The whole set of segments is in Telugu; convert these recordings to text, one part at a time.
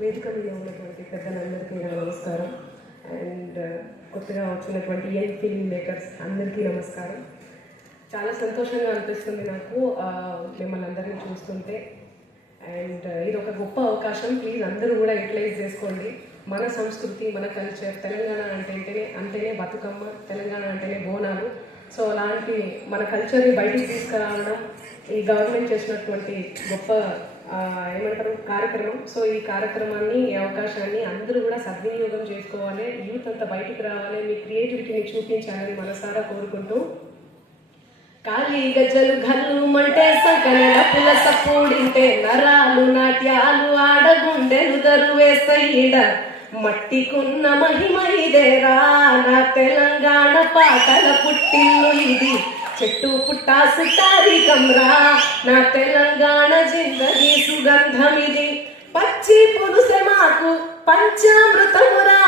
వేదిక మీద ఉన్నటువంటి పెద్దలందరికీ నమస్కారం. అండ్ కొత్తగా వచ్చినటువంటి యంగ్ ఫిల్మ్ మేకర్స్ అందరికీ నమస్కారం. చాలా సంతోషంగా అనిపిస్తుంది నాకు మిమ్మల్ని అందరినీ చూస్తుంటే. అండ్ ఇది ఒక గొప్ప అవకాశం. ప్లీజ్ అందరూ కూడా యూటిలైజ్ చేసుకోండి. మన సంస్కృతి, మన కల్చర్, తెలంగాణ అంటేనే బతుకమ్మ, తెలంగాణ అంటేనే బోనాలు. సో అలాంటి మన కల్చర్ని బయటికి తీసుకురావడం ఈ గవర్నమెంట్ చేసినటువంటి గొప్ప కార్యక్రమం. సో ఈ కార్యక్రమాన్ని, ఈ అవకాశాన్ని అందరూ కూడా సద్వినియోగం చేసుకోవాలి. యూత్ అంతా బయటికి రావాలి, మీ క్రియేటివిటీని చూపించాలని మనసారా కోరుకుంటూ, కాళీ గజ్జలు గల్లుమంటే సకల పులస పూడింటే నరాలు నాట్యాలు ఆడగుండెలు దరువేస్తీడ మట్టికున్న మహిమ ఇదేరా నా తెలంగాణ పాటల పుట్టిల్లు ఇది చెట్టు పుట్టా సుతారికమ్రా నా తెలంగాణ జిందగీ సుగంధమిది పచ్చి పులుసె మాకు పంచామృతమురా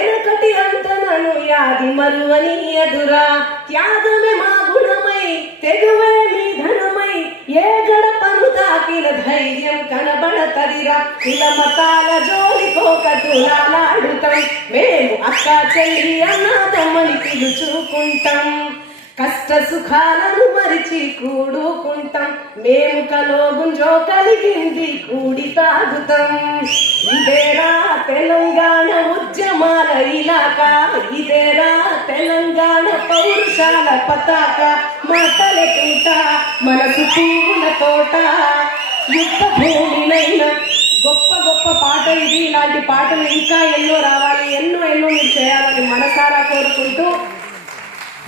ఎనకటి అంతనను యాది మరువని ఎదురా త్యాగమే మా గుణమై తెగువే మీ ధనమై ఏ గడపను తాకిన ధైర్యం కనబడతదిరా కుల మతాల జోలికోకటులాడుతాం మేము అక్క చెల్లి అన్నదమ్మని పిలుచుకుంటాం కష్ట సుఖాలను మరిచి కూడుకుంటాం మేము కలో గుంజో కలిగింది కూడి తాగుతాం ఇదేరా తెలంగాణ ఉద్యమాల ఇలాకా ఇదేరా తెలంగాణ పౌరుషాల పతాక మాటల తోట మనసు పూల తోట యుద్ధ భూమినైనా గొప్ప గొప్ప పాట ఇది. ఇలాంటి పాటలు ఇంకా ఎన్నో రావాలి, ఎన్నో మీరు చేయాలని మనసారా కోరుకుంటూ,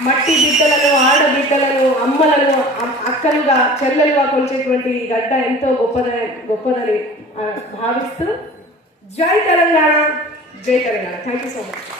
మట్టి బిడ్డలను, ఆడబిడ్డలను, అమ్మలను, అక్కలుగా, చెల్లెలుగా కొలిచేటువంటి గడ్డ ఎంతో గొప్పదని భావిస్తూ, జై తెలంగాణ, జై Telangana. Thank you so much.